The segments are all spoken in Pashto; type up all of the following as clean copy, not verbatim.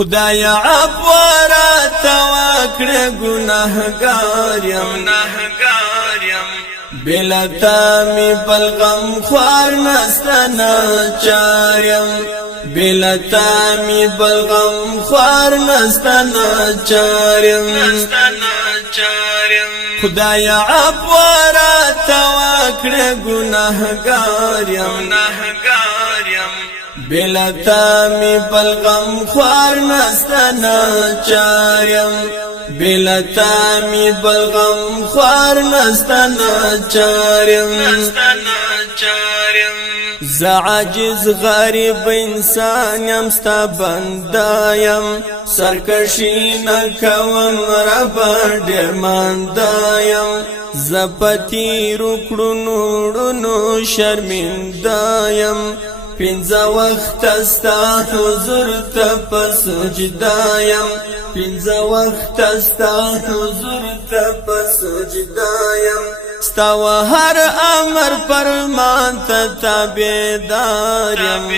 خدای عفو راته وکړه ګناهګار یم بلا تا می بل غم خوار نسته ناچار یم بلا تا می بل غم خوار نسته ناچار یم خدای عفو راته وکړه ګناهګار یم بلا تا می بل غم خوار نسته ناچار یم بلا تا می بل غم خوار نسته ناچار یم ز عاجز غریب انسان یم ستا بنده یم سرکشي نه کوم ربه ډېر مانده یم زه په تېرو کړنو ړنو شرمنده یم پنځه وخته ستا حضور ته په سجده یم پنځه وخته ستا حضور ته په سجده یم ستا و هر امر فرمان ته تابعدار یم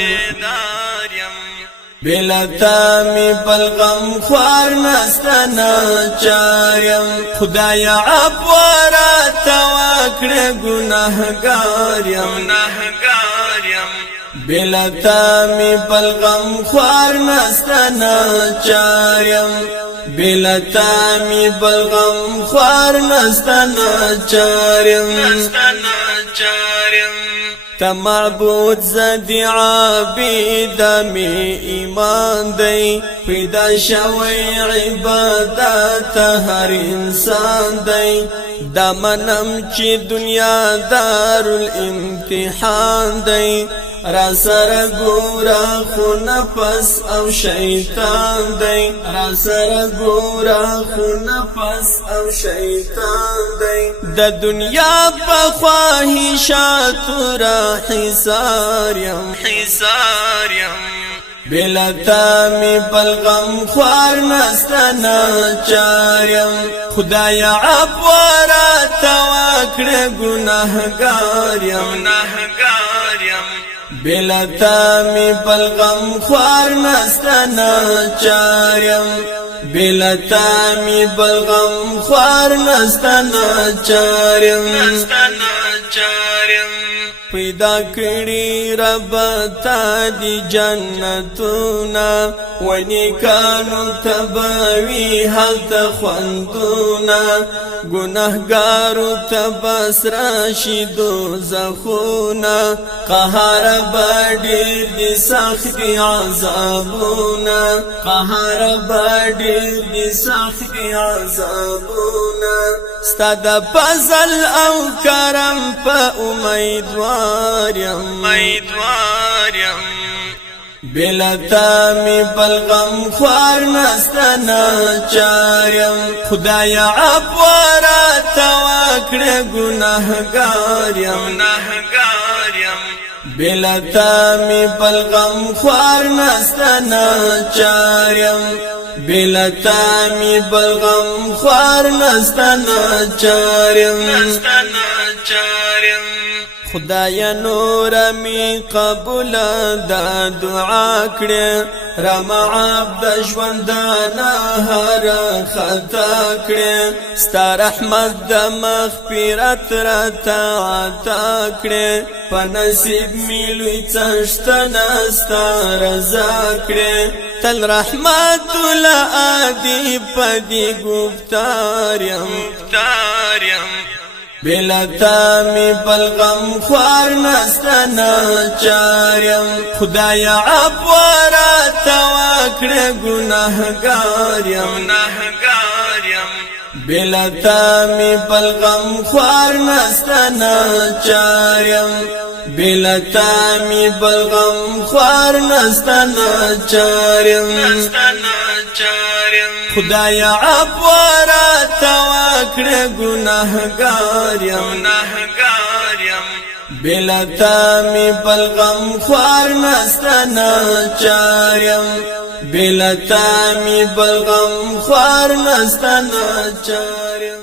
بلا تا می بل غم خوار نسته ناچار یم خدای عفو راته وکړه ګناهګار یم بلا تا می بل غم خوار نسته ناچار یم بلا تا می بل غم خوار نسته ناچار یم تا معبود زدی عابد می ایمان دی پیدا شوی عبادت هر انسان دی دا منم چی دنیا دار الامتحان دی را سره ګورا خو نفس او شیطان دی را سره ګورا خو نفس او شیطان دی د دنیا په خواهشاتو را حصار یم بلا تا می بل غم خوار نسته ناچار یم خدای عفو راته وکړه ګناهګار یم بلا تا می بل غم خوار نسته ناچار یم بلا تا می بل غم خوار نسته ناچار یم پیدا کړی رب تا دی جنتونا ونیکانو تباوی حالت خوندونا گناهگارو تباس راشی دوزخونا قهار باډیر دی سختی عذابونا قهار باډیر دی سختی عذابونا ستا د فضل او کرم په امیدوار یم بلا تا می بل غم خوار نسته ناچار یم خدای عفو راته وکړه ګناهګار یم بلا تا می بل غم خوار نسته ناچار یم بلا تا می بل غم خوار نسته ناچار یم خدای نور می قبول دا دعا کړه رما عبد ژوندانه هر خطا کړه ستا رحمت د مغفرت را عطا کړه په نصیب می لوی څښتنه ستا رضا کړه تل رحمت العادی پدی گفتار یم بلا تا می بل غم خوار نسته ناچار یم خدای عفو راته وکړه ګناهګار یم بلا تا می بل غم خوار نسته ناچار یم بلا تا می بل غم خوار نسته ناچار یم خدای عفو راته وکړه ګناهګار یم بلا تا می بل غم خوار نسته ناچار یم بلا تا می بل غم خوار نسته ناچار یم